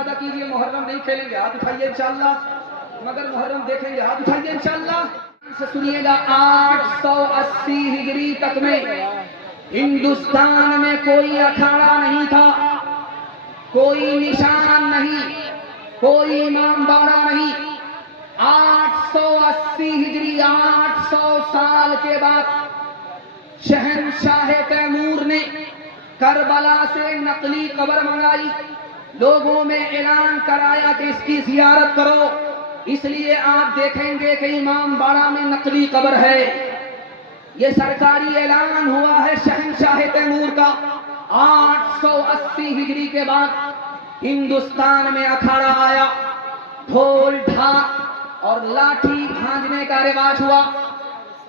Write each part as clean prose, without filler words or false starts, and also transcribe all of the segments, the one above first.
وعدہ کیجئے محرم نہیں کھیلیں گے، ہاتھ اٹھائیے انشاءاللہ، مگر محرم دیکھیں گے، ہاتھ اٹھائیے انشاءاللہ۔ سے سنیے گا 880 ہجری تک میں ہندوستان میں کوئی اکھاڑا نہیں تھا، کوئی نشان نہیں، کوئی امام باڑہ نہیں۔ 880 ہجری 800 سال کے بعد شہنشاہ تیمور نے کربلا سے نقلی قبر منگائی، لوگوں میں اعلان کرایا کہ اس کی زیارت کرو، اس لیے آپ دیکھیں گے کہ امام باڑہ میں نقلی قبر ہے۔ یہ سرکاری اعلان ہوا ہے شہنشاہ تیمور کا۔ 880 ہجری کے بعد ہندوستان میں اکھاڑا آیا، ڈھول ڈھاک اور لاٹھی بھانجنے کا رواج ہوا۔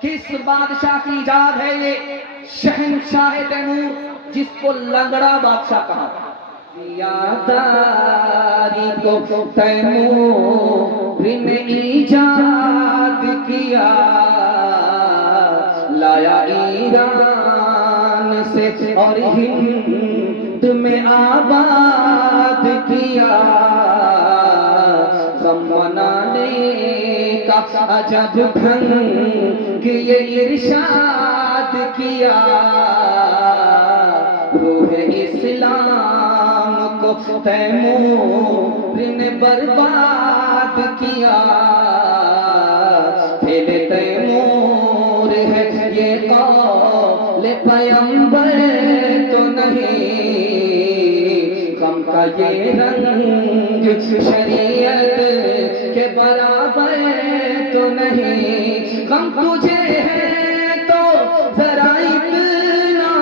کس بادشاہ کی ایجاد ہے یہ؟ شہنشاہ تیمور، جس کو لنگڑا بادشاہ کہا تھا۔ یاداری کو تیمور نے ایجاد کیا، لایا ایران سے اور ہند میں آباد کیا، غم منانے کا عجب ڈھنگ یہ ارشاد کیا، روح اسلام کو تیمور نے برباد کیا، پھر تیمور ہے یہ قول پیغمبر تو نہیں، غم کا یہ رنگ شریعت کے برابر تو نہیں، غم تجھے ہے تو ذرا اتنا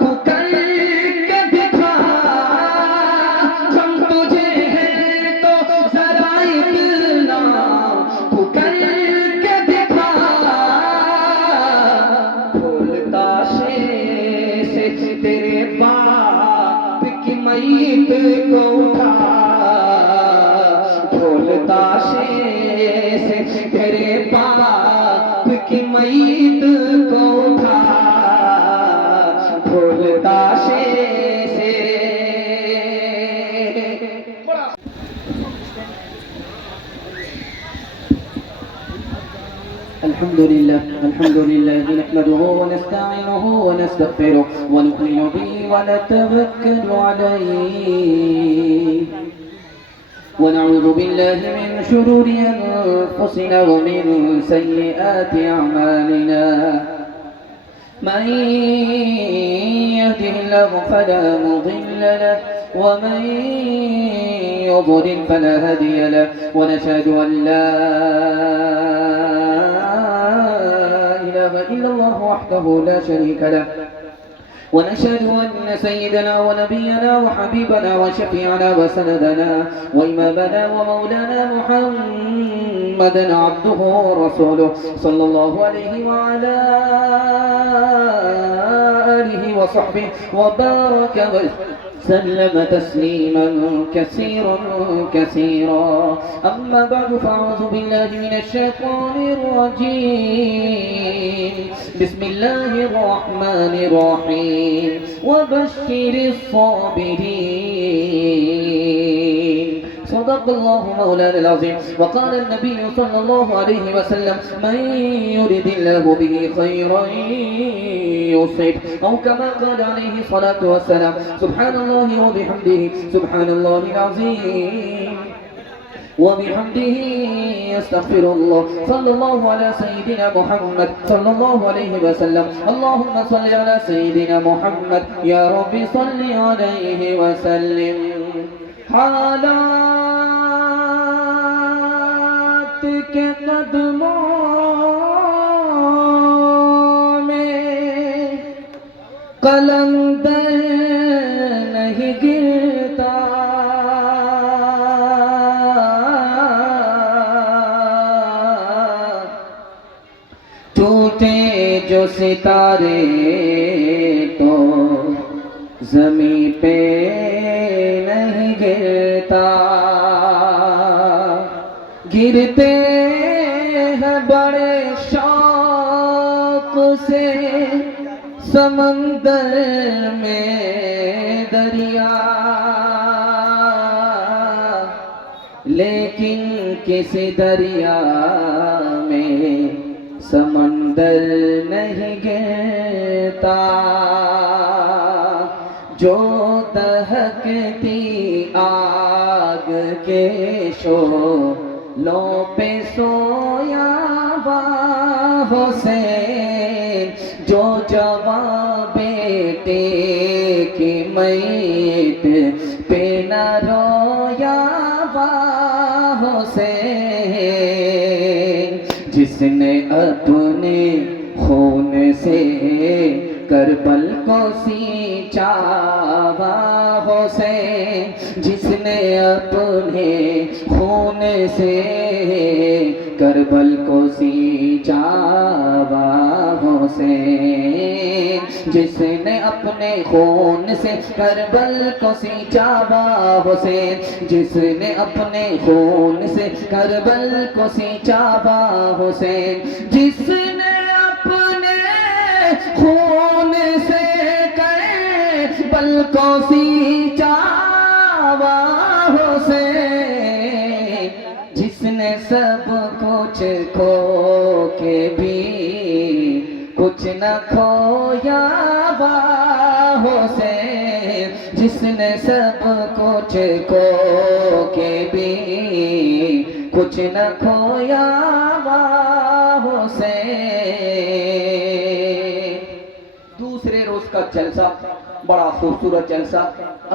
تو کر کے دکھا، غم تجھے ہے تو ذرا اتنا تو کر کے دکھا، ڈھول تاشے سے تیرے باپ کی میت کو اٹھا، ڈھول تاشے سے تیرے باپ کی میت کو اٹھا، ڈھول تاشے سے۔ الحمد لله نحمده ونستعينه ونستغفره ونؤمن به ونتوكل عليه ونعوذ بالله من شرور أنفسنا ومن سيئات أعمالنا، من يهده الله فلا مضل له ومن يضلل فلا هادي له، ونشهد أن لا إله إلا الله وحده لا شريك له، ونشهد أن سيدنا ونبينا وحبيبنا وشفيعنا وسندنا وإمامنا ومولانا محمدا عبده ورسوله صلى الله عليه وعلى آله وصحبه وبارك وسلم تسليما كثيرا كثيرا. أما بعد فأعوذ بالله من الشيطان الرجيم. بسم الله الرحمن الرحيم. وبشر الصابرين. صدق الله مولانا العظيم. وقال النبي صلى الله عليه وسلم: من يرد الله به خيرا يصب، أو كما قال عليه الصلاة والسلام: سبحان الله وبحمده سبحان الله العظيم وبحمده استغفر الله. صلى الله على سيدنا محمد صلى الله عليه وسلم. اللهم صل على سيدنا محمد. يا رب صل عليه وسلم. حالات کے قدموں میں قلندر نہیں گرتا، ٹوٹے جو ستارے تو زمین پہ نہیں گرتا، گرتے ہیں بڑے شوق سے سمندر میں دریا، لیکن کسی دریا میں سمندر نہیں گرتا جو دہکتی آگ کے شعلوں پہ سویا ہوا حسین، جو جواں بیٹے کی میت پہ نہ رویا ہوا حسین، جس نے اپنے خون سے کربل کو سینچا ہوا حسین، جس نے اپنے خون سے کربل کو سینچا ہوا حسین، جس نے اپنے خون سے کربل کو سینچا ہوا حسین، جس نے اپنے خون سے کربل کو سینچا ہوا حسین، جس نے اپنے خون سے کربل کو سینچا ہوا حسین، جس نے سب کچھ کھو کے بھی کچھ نہ کھویا ہوا حسین، جس نے سب کچھ کھو کے بھی کچھ نہ کھویا ہوا حسین۔ دوسرے روز کا جلسہ بڑا خوبصورت جلسہ،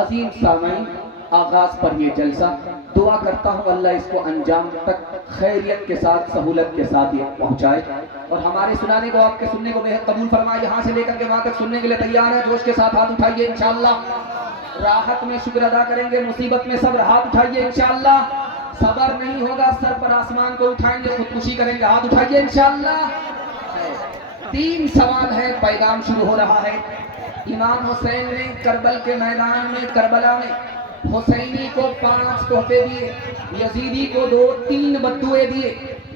عظیم سامعین، آغاز پر یہ جلسہ، دعا کرتا ہوں اللہ اس کو انجام تک خیریت کے ساتھ سہولت کے ساتھ یہ پہنچائے، اور ہمارے سنانے کو آپ کے سننے کو بہت قبول فرمائے۔ یہاں سے لے کر کے وہاں تک سننے کے لیے تیار ہے، جوش کے ساتھ ہاتھ اٹھائیے انشاءاللہ۔ راحت میں شکر ادا کریں گے، مصیبت میں صبر، ہاتھ اٹھائیے انشاءاللہ۔ صبر نہیں ہوگا سر پر آسمان کو اٹھائیں گے، خودکشی کریں گے، ہاتھ اٹھائیے انشاءاللہ۔ 3 سوال ہے، پیغام شروع ہو رہا ہے۔ امام حسین نے کربل کے میدان میں، کربلا میں حسینی کو 5 تحفے دیے، یزیدی کو 2-3 بددعائیں دیے۔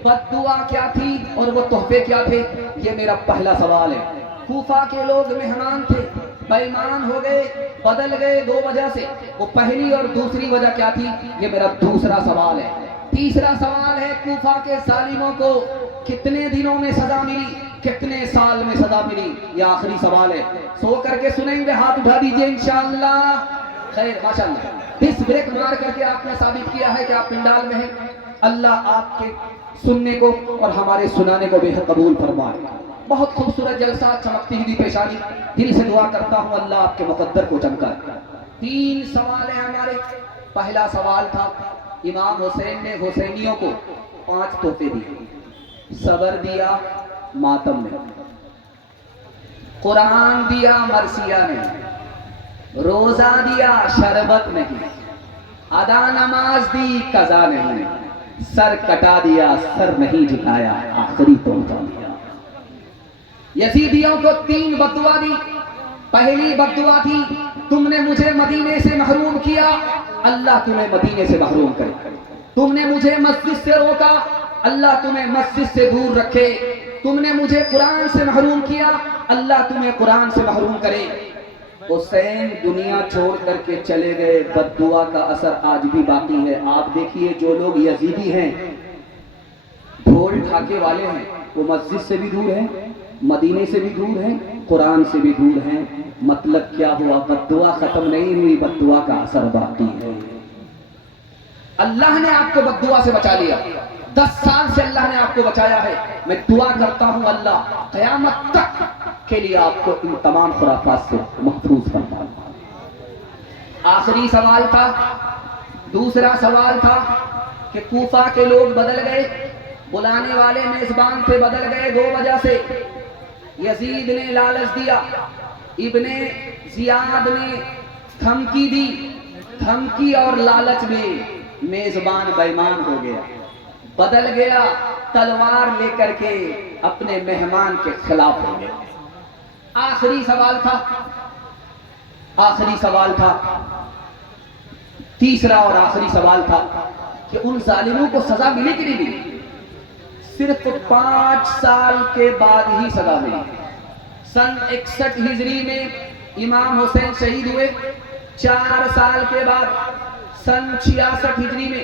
بددعا کیا تھی اور وہ تحفے کیا تھے، یہ میرا پہلا سوال ہے۔ کوفہ کے لوگ مہمان تھے، بے ایمان ہو گئے، بدل گئے 2 وجہ سے، وہ پہلی اور دوسری وجہ کیا تھی، یہ میرا دوسرا سوال ہے۔ تیسرا سوال ہے، کوفہ کے ظالموں کو کتنے دنوں میں سزا ملی، کتنے سال میں سزا ملی، یہ آخری سوال ہے۔ سو کر کے سنیں گے، ہاتھ اٹھا دیجئے انشاءاللہ۔ خیر ماشاءاللہ، ڈس بریک مار کر کے آپ نے ثابت کیا ہے کہ آپ پنڈال میں ہیں۔ اللہ آپ کے سننے کو اور ہمارے سنانے کو بے حد قبول فرمائے۔ بہت خوبصورت جلسہ، چمکتی ہوئی پیشانی، دل سے دعا کرتا ہوں اللہ آپ کے مقدر کو چمکائے۔ 3 سوال ہیں ہمارے۔ پہلا سوال تھا، امام حسین نے حسینیوں کو 5 تحفے دیے، صبر دیا ماتم میں، قرآن دیا مرثیہ میں، روزہ دیا شربت نہیں، ادا نماز دی قضا نہیں، سر کٹا دیا سر نہیں جھکایا آخری تحفہ دیا۔ یزیدیوں کو 3 بددعا دی۔ پہلی بددعا تھی، تم نے مجھے مدینے سے محروم کیا، اللہ تمہیں مدینے سے محروم کرے۔ تم نے مجھے مسجد سے روکا، اللہ تمہیں مسجد سے دور رکھے۔ تم نے مجھے قرآن سے محروم کیا، اللہ تمہیں قرآن سے محروم کرے۔ حسین دنیا چھوڑ کر کے چلے گئے، بددعا کا اثر آج بھی باقی ہے۔ آپ دیکھیے جو لوگ یزیدی ہیں، ڈھول ڈھاکے والے ہیں، وہ مسجد سے بھی دور ہیں، مدینے سے بھی دور ہیں، قرآن سے بھی دور ہیں۔ مطلب کیا ہوا، بددعا ختم نہیں ہوئی، بددعا کا اثر باقی ہے۔ اللہ نے آپ کو بددعا سے بچا لیا، 10 سال سے اللہ نے آپ کو بچایا ہے۔ میں دعا کرتا ہوں اللہ قیامت تک کے لیے آپ کو ان تمام خرافات سے محفوظ فرمائے۔ آخری سوال تھا، دوسرا سوال تھا کہ کوفہ کے لوگ بدل گئے، بلانے والے میزبان تھے بدل گئے 2 وجہ سے۔ یزید نے لالچ دیا، ابن زیاد نے دھمکی دی، دھمکی اور لالچ میں میزبان بے ایمان ہو گیا، بدل گیا، تلوار لے کر کے اپنے مہمان کے خلاف ہو گیا۔ آخری سوال تھا، تیسرا اور آخری سوال تھا کہ ان ظالموں کو سزا ملی کہ نہیں ملی؟ صرف 5 سال کے بعد ہی سزا ملی۔ سن 61 ہجری میں امام حسین شہید ہوئے، 4 سال کے بعد سن 66 ہجری میں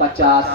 50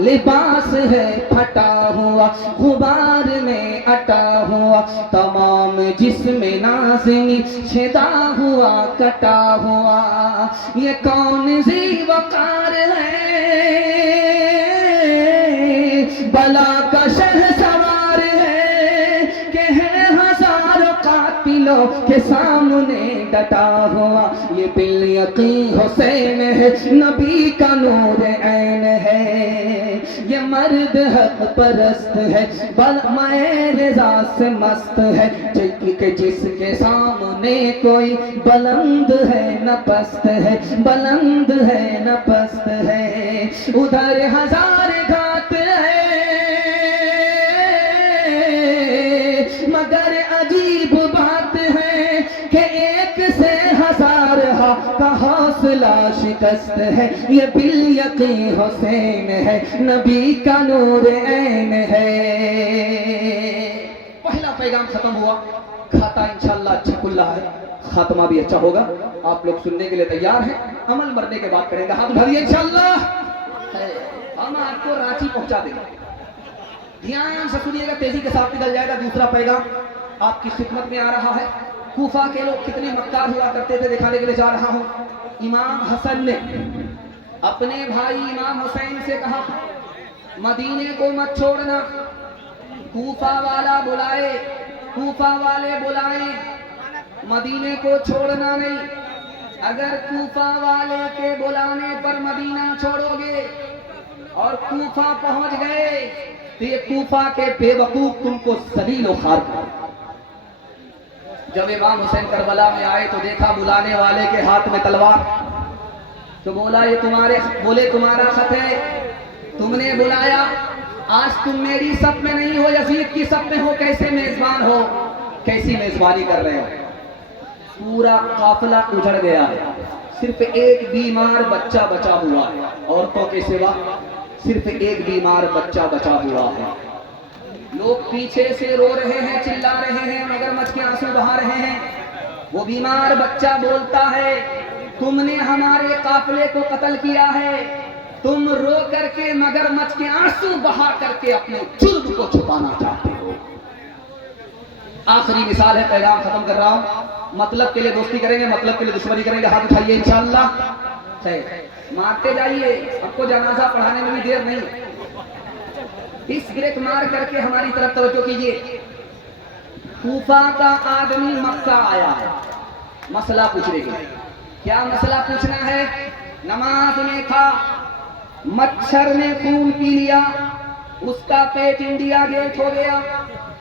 لباس ہے پھٹا ہوا غبار میں اٹا ہوا تمام جسم نازنی چھدا ہوا کٹا ہوا یہ کون ذی وقار ہے بلا کا شہ سوار ہے کہ ہے ہزاروں قاتلوں کے سامنے ڈٹا ہوا یہ بالیقین حسین ہے نبی کا نور عین ہے یہ مرد حق پرست ہے میں رضا سے مست ہے کہ جس کے سامنے کوئی بلند ہے نہ پست ہے بلند ہے نہ پست ہے ادھر ہزار گھات ہے مگر عجیب بات ہے کہ ایک سے ہزار کا حوصلہ شکست ہے یہ بالیقین حسین ہے نبی کا نور عین ہے پہلا پیغام ختم ہوا کھاتا انشاءاللہ اچھا کھلا ہے خاتمہ بھی اچھا ہوگا آپ لوگ سننے کے لیے تیار ہیں عمل مرنے کے بعد کریں گے ہاتھ اٹھائیے انشاءاللہ ہم آپ کو رانچی پہنچا دیں گے دھیان سے سنیے گا تیزی کے ساتھ نکل جائے گا دوسرا پیغام آپ کی خدمت میں آ رہا ہے کوفہ کے لوگ کتنے مکار ہوا کرتے تھے دکھانے کے لیے جا رہا ہوں امام حسن نے اپنے بھائی امام حسین سے کہا مدینے کو مت چھوڑنا کوفہ والا بلائے کوفہ والے بلائیں مدینے کو چھوڑنا نہیں اگر کوفہ والے کے بلانے پر مدینہ چھوڑو گے اور کوفہ پہنچ گئے تو یہ کوفہ کے بے وقوف تم کو ذلیل و خوار کر جب امام حسین کربلا میں آئے تو دیکھا بلانے والے کے ہاتھ میں تلوار تو بولا یہ تمہارا خط ہے تم نے بلایا آج تم میری صف میں نہیں ہو یزید کی صف میں ہو کیسے میزبان ہو کیسی میزبانی کر رہے ہو پورا قافلہ اجڑ گیا ہے صرف ایک بیمار بچہ بچا ہوا ہے عورتوں کے سوا صرف ایک بیمار بچہ بچا ہوا ہے لوگ پیچھے سے رو رہے ہیں چلا رہے ہیں مگرمچھ کے آنسو بہا رہے ہیں وہ بیمار بچہ بولتا ہے تم نے ہمارے قافلے کو قتل کیا ہے تم رو کر کے مگرمچھ کے آنسو بہا کر کے اپنے جرم کو چھپانا چاہتے ہو آخری مثال ہے پیغام ختم کر رہا ہوں مطلب کے لیے دوستی کریں گے مطلب کے لیے دشمنی کریں گے ہاتھ اٹھائیے انشاءاللہ مارتے جائیے ہم کو جنازہ پڑھانے میں بھی دیر نہیں اس بریک مار کر کے ہماری طرف توجہ کیجیے کوفہ کا آدمی مکہ آیا ہے مسئلہ پوچھنے کے لیے کیا مسئلہ پوچھنا ہے نماز میں تھا مچھر نے خون پی لیا اس کا پیٹ انڈیا گیٹ ہو گیا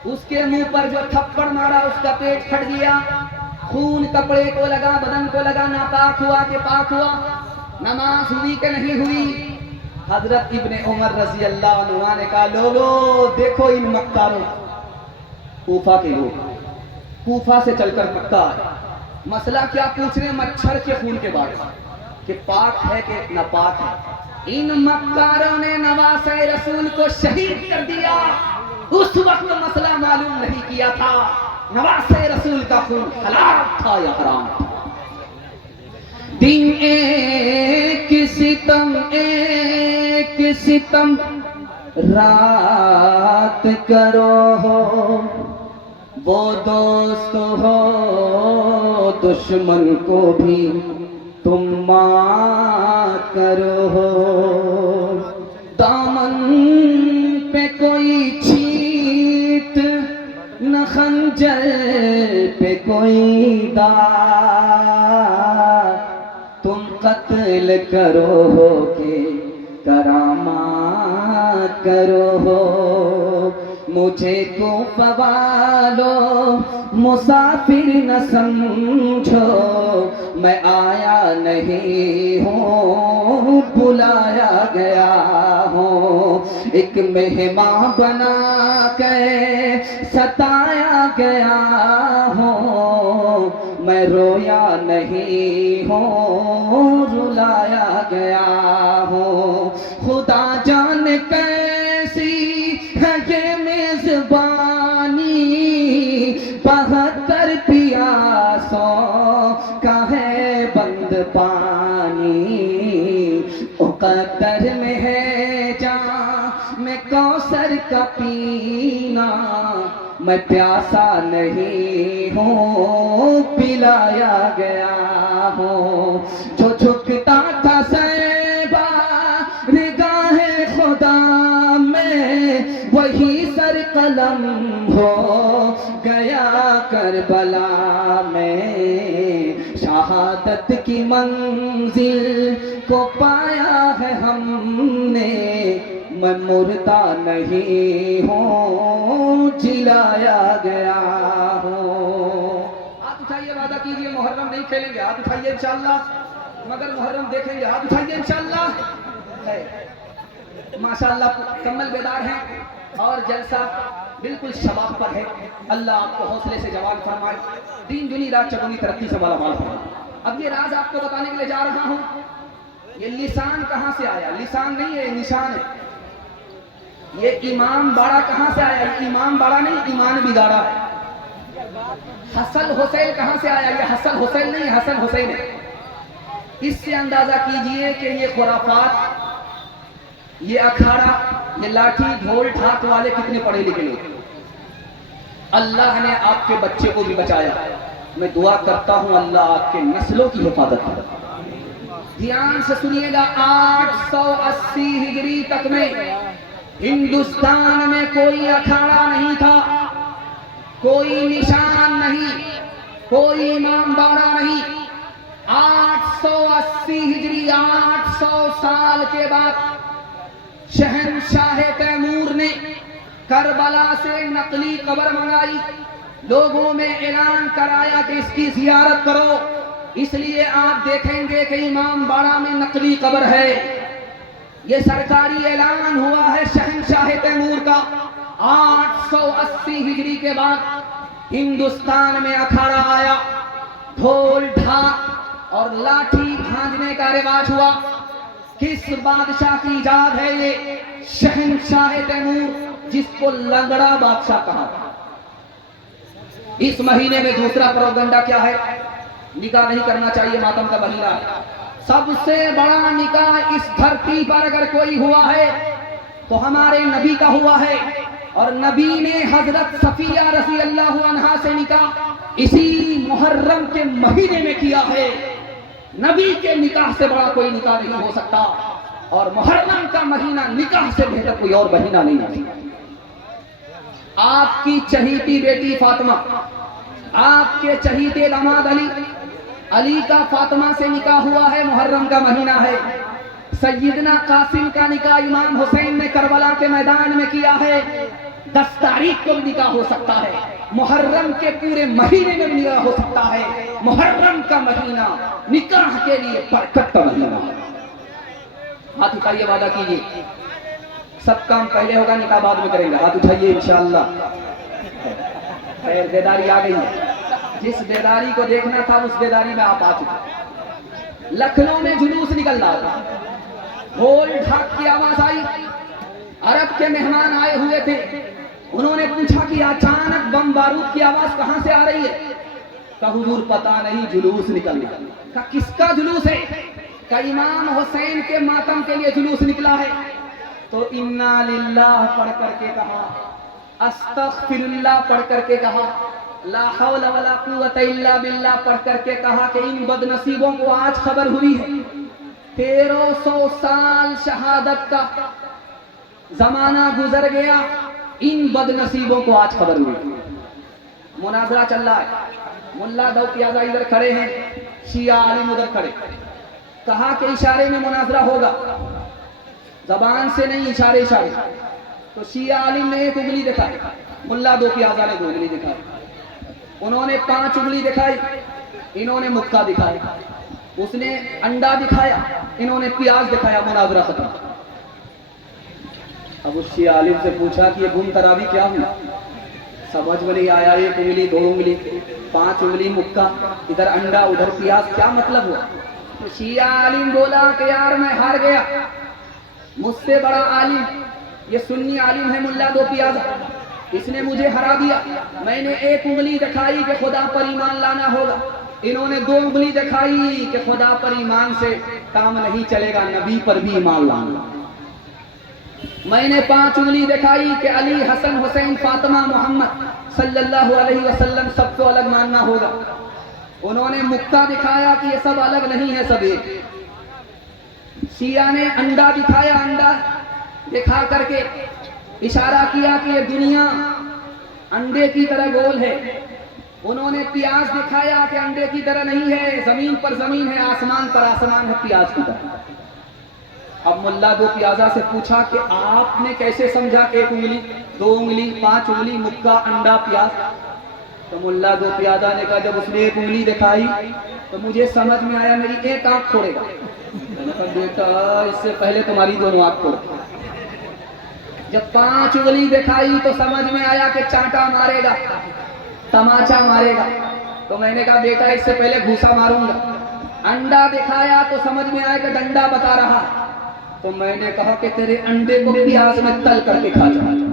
اس کے منہ پر جو تھپڑ مارا اس کا پیٹ پھٹ گیا خون کپڑے کو لگا بدن کو لگا ناپاک ہوا کہ پاک ہوا نماز ہوئی کہ نہیں ہوئی حضرت ابن عمر رضی اللہ عنہ نے کہا لوگو دیکھو ان مکاروں کوفہ کے لوگ کوفہ سے چل کر مکہ آئے مسئلہ کیا پوچھ رہے مچھر کے خون کے بارے میں کہ پاک ہے کہ ناپاک ہے ان مکاروں نے نواسہ رسول کو شہید کر دیا اس وقت مسئلہ معلوم نہیں کیا تھا نواسہ رسول کا خون حلال تھا یا حرام تھا دن ایک ستم رات کرو ہو وہ دوست ہو دشمن کو بھی تم مات کرو ہو دامن پہ کوئی چھیٹ نہ خنجر پہ کوئی داغ تم قتل کرو ہو کہ کرامات کرو ہو مجھے کوفہ والوں مسافر نہ سمجھو میں آیا نہیں ہوں بلایا گیا ہوں ایک مہمان بنا کے ستایا گیا ہوں میں رویا نہیں ہوں رلایا گیا ہوں خدا جان کیسی ہے یہ میزبانی 72 پیاسوں کا ہے بند پانی مقدر میں ہے جان میں کوثر کا پینا، میں پیاسا نہیں ہوں پلایا گیا ہوں، جو جھکتا تھا سیبا نگاہ خدا میں وہی سر قلم ہو گیا کربلا میں، شہادت کی منزل کو پایا ہے ہم نے، میں مردہ نہیں ہوں جلایا گیا ہوں۔ ہاتھ اٹھائیے، وعدہ کیجئے محرم نہیں کھیلیں گے، ہاتھ اٹھائیے انشاءاللہ، مگر محرم دیکھیں گے، ہاتھ اٹھائیے انشاءاللہ۔ ماشاءاللہ کمل بیدار ہیں اور جلسہ بالکل شباب پر ہے، اللہ آپ کو حوصلے سے جوان فرمائے، دین دنی رات چگنی ترقی سے مالا مال فرمائے۔ اب یہ راز آپ کو بتانے کے لیے جا رہا ہوں، یہ لسان کہاں سے آیا؟ لسان نہیں ہے، یہ نشان ہے۔ یہ امام باڑہ کہاں سے آیا؟ یہ امام باڑہ نہیں، ایمان بگاڑا ہے۔ حسن حسین کہاں سے آیا؟ یہ حسن حسین نہیں، حسن حسین ہے۔ اس سے اندازہ کیجئے کہ یہ خرافات، یہ اکھاڑا، یہ لاٹھی ڈھول ٹھاک والے کتنے پڑھے لکھے لوگ۔ اللہ نے آپ کے بچے کو بھی بچایا، میں دعا کرتا ہوں اللہ آپ کے نسلوں کی حفاظت کرے۔ دھیان سے سنیے گا، 880 ہجری تک میں ہندوستان میں کوئی اکھاڑا نہیں تھا، کوئی نشان نہیں، کوئی امام باڑہ نہیں۔ 880 ہجری، 800 سال کے بعد شہنشاہ تیمور نے کربلا سے نقلی قبر منگائی، لوگوں میں اعلان کرایا کہ اس کی زیارت کرو، اس لیے آپ دیکھیں گے کہ امام باڑہ میں نقلی قبر ہے۔ یہ سرکاری اعلان ہوا ہے شہنشاہ تیمور کا۔ 880 ہجری کے بعد ہندوستان میں اکھاڑا آیا، ڈھول ڈھاک اور لاٹھی بھانجنے کا رواج ہوا۔ کس بادشاہ کی ایجاد ہے یہ؟ شہنشاہ تیمور، جس کو لنگڑا بادشاہ کہا تھا۔ اس مہینے میں دوسرا پروپیگنڈا کیا ہے؟ نکاح نہیں کرنا چاہیے، ماتم کا مہینہ ہے۔ سب سے بڑا نکاح اس دھرتی پر اگر کوئی ہوا ہے تو ہمارے نبی کا ہوا ہے، اور نبی نے حضرت صفیہ رضی اللہ عنہا سے نکاح اسی محرم کے مہینے میں کیا ہے۔ نبی کے نکاح سے بڑا کوئی نکاح نہیں ہو سکتا، اور محرم کا مہینہ نکاح سے بہتر کوئی اور مہینہ نہیں ہے۔ آپ کی چہیتی بیٹی فاطمہ، آپ کے چہیتے داماد علی کا فاطمہ سے نکاح ہوا ہے، محرم کا مہینہ ہے۔ سیدنا قاسم کا نکاح امام حسین نے کربلا کے میدان میں کیا ہے، 10 تاریخ کو بھی نکاح ہو سکتا ہے، محرم کے پورے مہینے میں بھی نکاح ہو سکتا ہے۔ محرم کا مہینہ نکاح کے لیے برکت کا مہینہ ہے۔ ہاتھ اٹھائیے، وعدہ کیجیے، سب کام پہلے ہوگا، نکاح بعد میں کریں گے، ہاتھ اٹھائیے انشاءاللہ۔ خیر، بیداری آ گئی ہے، جس بیداری کو دیکھنا تھا اس بیداری میں آپ آ چکے۔ لکھنؤ میں جلوس نکل رہا تھا، ڈھول ڈھاک کی آواز آئی، عرب کے مہمان آئے ہوئے تھے، انہوں نے پوچھا کہ اچانک بم بارود کی آواز کہاں سے آ رہی ہے؟ کہا حضور پتہ نہیں، جلوس نکل رہا۔ کہا کس کا جلوس ہے؟ کہا امام حسین کے ماتم کے لیے جلوس نکلا ہے۔ تو انا للہ پڑھ کر کے کہا، استغفر اللہ پڑھ کر کے کہا، لا حول ولا قوت الا باللہ پڑھ کر کے کہا کہ ان بد نصیبوں کو آج خبر ہوئی ہے، 1300 سال شہادت کا زمانہ گزر گیا، ان بد نصیبوں کو آج خبر ہوئی۔ مناظرہ چل رہا ہے، ملا دوپیازہ ادھر کھڑے ہیں، شیعہ عالم ادھر کھڑے۔ کہا کہ اشارے میں مناظرہ ہوگا، زبان سے نہیں، اشارے اشارے۔ تو شیعہ عالم نے ایک انگلی دکھائی، ملا دوپیازہ نے 2 انگلی دکھائی، انہوں نے 5 انگلی دکھائی، انہوں نے مکہ دکھایا، اس نے انڈا دکھایا، انہوں نے پیاز دکھایا، مناظرہ ختم۔ اب اس شیعہ عالم سے پوچھا کہ یہ گم تراوی کیا ہوئی؟ سمجھ میں نہیں آیا، 1 انگلی 2 انگلی 5 انگلی مکہ، ادھر انڈا ادھر پیاز، کیا مطلب ہوا؟ تو شیعہ عالم بولا کہ یار میں ہار گیا، مجھ سے بڑا عالم یہ سنی عالم ہے ملا دوپیازہ، اس نے مجھے ہرا دیا۔ میں نے 1 انگلی دکھائی کہ خدا پر ایمان لانا ہوگا، انہوں نے 2 انگلی دکھائی کہ خدا پر ایمان سے کام نہیں چلے گا، نبی پر بھی ایمان لانا۔ میں نے 5 انگلی دکھائی کہ علی، حسن، حسین، فاطمہ، محمد صلی اللہ علیہ وسلم سب کو الگ ماننا ہوگا۔ انہوں نے مکہ دکھایا کہ یہ سب الگ نہیں ہے، سب ایک۔ شیعہ نے انڈا دکھایا، انڈا دکھا کر کے اشارہ کیا کہ یہ دنیا انڈے کی طرح گول ہے۔ انہوں نے پیاز دکھایا کہ انڈے کی طرح نہیں ہے، زمین پر زمین ہے، آسمان پر آسمان ہے پیاز کی طرح۔ اب ملا دو پیازا سے پوچھا کہ آپ نے کیسے سمجھا 1 انگلی، 2 انگلی، 5 انگلی، مکہ، انڈا، پیاز؟ تو ملا دو پیازا نے کہا جب اس نے 1 انگلی دکھائی تو مجھے سمجھ میں آیا میری 1 آنکھ پھوڑے گا۔ میں نے کہا بیٹا اس سے پہلے تمہاری 2 آنکھ پھوڑ۔ جب 5 انگلی دکھائی تو سمجھ میں آیا کہ چانٹا مارے گا، تماچا مارے گا۔ تو میں نے کہا بیٹا اس سے پہلے گھوسا ماروں گا۔ انڈا دکھایا تو سمجھ میں آیا کہ ڈنڈا بتا رہا۔ تو میں نے کہا کہ تیرے انڈے کو پیاز میں تل کر کے کھا جاؤں۔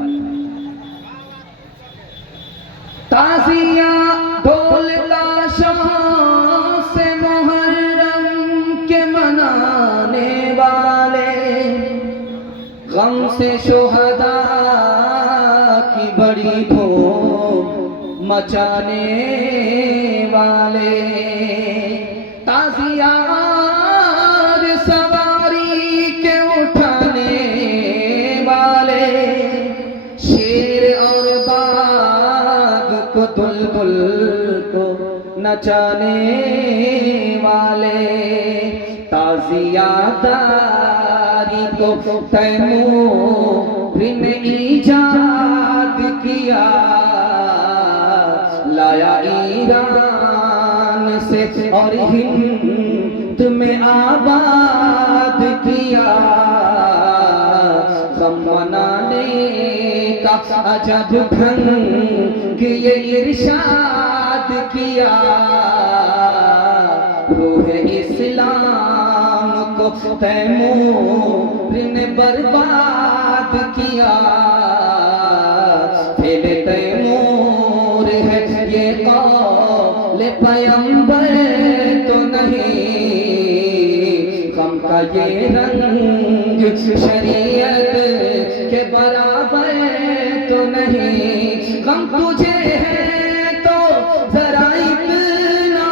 تازیاں ڈھول تاشوں سے محرم کے منانے والے، غم سے شہداء کی بڑی دھوم مچانے والے، تازیاں سواری کے اٹھانے والے، شیر اور باغ کو بلبل کو نچانے والے، تعزیت داری کو تیمور نے ایجاد کیا، لایا ایران سے اور ہند میں آباد کیا، غم منانے کا عجب ڈھنگ یہ ارشاد کیا، روح اسلام کو تیمور نے برباد کیا، پھیلے تیمور ہے یہ قول پیغمبر تو نہیں، غم کا یہ رنگ شریعت کے برابر تو نہیں، غم تجھے ہے تو ذرا اتنا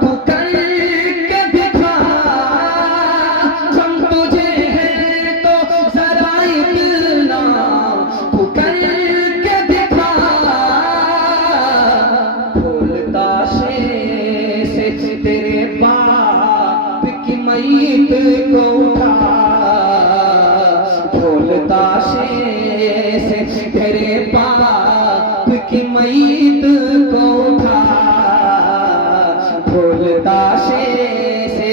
تو کر کے دکھا، غم تجھے ہے تو ذرا اتنا تو کر کے دکھا، ڈھول تاشے سے تیرے باپ کی میت کو اٹھا، ڈھول تاشے سے تیرے باپ کی میت کو اٹھا، ڈھول تاشے سے۔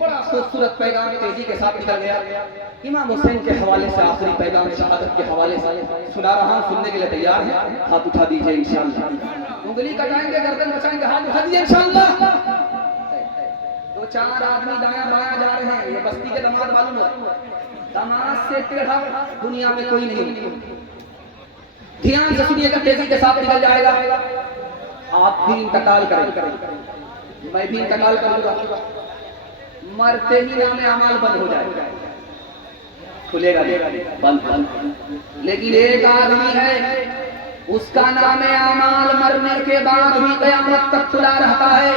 بڑا خوبصورت پیغام تیزی کے ساتھ نکل گیا۔ امام حسین کے حوالے سے آخری پیغام شہادت کے حوالے سے سنا رہا ہوں، سننے کے لیے تیار ہیں؟ ہاتھ اٹھا دیجئے انشاءاللہ۔ انگلی کٹائیں گے، گردن بچائیں گے، ہاتھ اٹھا دیجئے انشاءاللہ۔ 2-4 آدمی دایاں بایاں جا رہے ہیں، یہ بستی کے داماد معلوم ہو، داماد سے ٹیڑھا دنیا میں کوئی نہیں۔ دھیان سے سنیے گا، تیزی کے ساتھ نکل جائے گا۔ آپ بھی انتقال کریں، میں بھی انتقال کروں گا، مرتے ہی نام اعمال بند ہو جائے گا، کھلے گا بند، لیکن ایک آدمی ہے اس کا نام اعمال مرنے کے بعد بھی قیامت تک کھلا رہتا ہے۔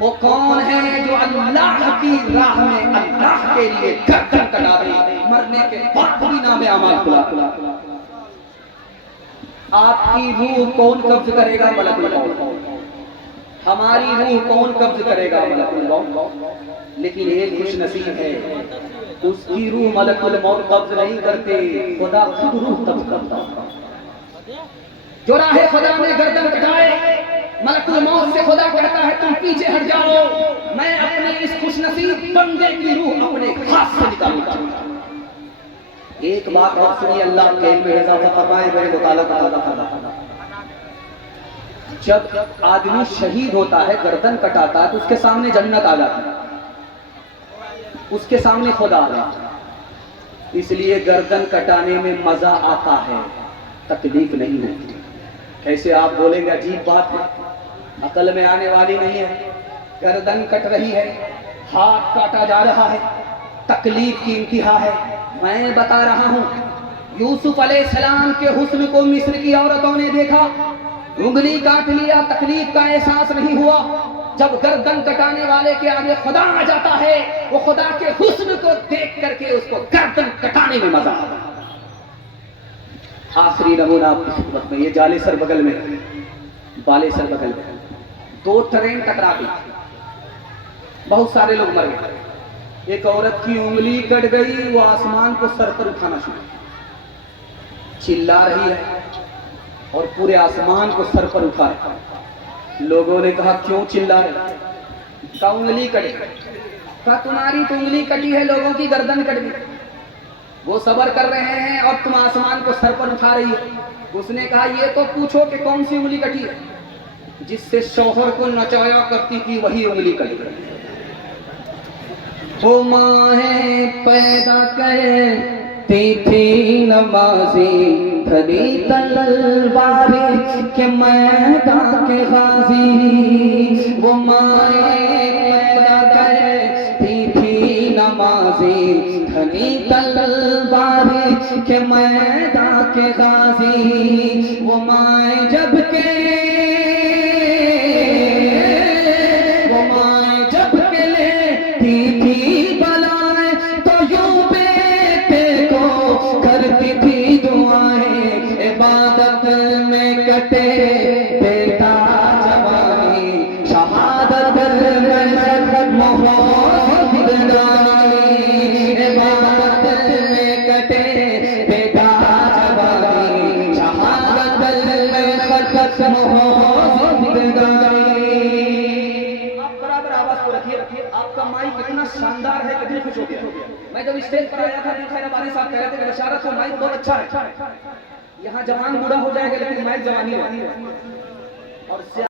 وہ کون ہے جو اللہ کی راہ میں اللہ کے لیے گردن کٹا دے، مرنے کے بعد بھی نام اعمال کھلا۔ آپ کی روح کون قبض کرے گا؟ ملک الموت۔ ہماری روح کون قبض کرے گا؟ ملک الموت۔ لیکن ایک خوش نصیب ہے، اس کی روح ملک الموت قبض نہیں کرتے، خدا خود روح قبض کرتا۔ جو راہ خدا میں گردن کٹائے، ملک الموت سے خدا کہتا ہے تم پیچھے ہٹ جاؤ، میں اپنے اس خوش نصیب بندے کی روح اپنے ہاتھ سے نکالوں گا۔ ایک بات اور سنیے، اللہ کے علم میں اضافہ فرمائے، میرے مطالعہ کا اضافہ فرمائے۔ جب آدمی شہید ہوتا ہے، گردن کٹاتا ہے، تو اس کے سامنے جنت آ جاتی ہے، اس کے سامنے خدا آ جاتا ہے۔ اس لیے گردن کٹانے میں مزہ آتا ہے، تکلیف نہیں ہوتی۔ ایسے آپ بولیں گے عجیب بات ہے، عقل میں آنے والی نہیں ہے۔ گردن کٹ رہی ہے، ہاتھ کاٹا جا رہا ہے، تکلیف کی انتہا ہے. میں بتا رہا ہوں یوسف علیہ السلام کے حسن کو مصر کی عورتوں نے دیکھا, انگلی کاٹ لیا, تکلیف کا احساس نہیں ہوا. جب گردن کٹانے والے کے آگے خدا آ جاتا ہے, وہ خدا کے حسن کو دیکھ کر کے اس کو گردن کٹانے میں مزہ آتا ہے. آخری نمونہ آپ کی خدمت میں, یہ جالے سر بغل میں, بالے سر بغل میں 2 ٹرین ٹکرا گئی, بہت سارے لوگ مر گئے. ایک عورت کی انگلی کٹ گئی, وہ آسمان کو سر پر اٹھانا شروع, چلا رہی ہے اور پورے آسمان کو سر پر اٹھا رہا. لوگوں نے کہا کیوں چلا رہے؟ کہا انگلی کٹ گئی. کہا تمہاری تو انگلی کٹی ہے, لوگوں کی گردن کٹ گئی. وہ صبر کر رہے ہیں اور تم آسمان کو سر پر اٹھا رہی ہو. اس نے کہا یہ تو پوچھو کہ کون سی انگلی کٹی ہے؟ جس سے شوہر کو نچایا کرتی تھی وہی انگلی کٹی. وہ ماہیں پیدا کرتی تھی نمازی, دھری تلوار کے میدان کے غازی. وہ ماہیں پیدا کرتی تھی نمازی, دھری تلوار کے میدان کے غازی. وہ مائیں جب کے آپ کا مائک اتنا شاندار ہے کہ دل خوش ہو گیا. میں جب اسٹیج پر آیا تھا خیر بانی صاحب کہہ رہے تھے کہ بشارت کو مائک بہت اچھا ہے, یہاں جوان بوڑھا ہو جائے گا لیکن مائک جوانی ہے. اور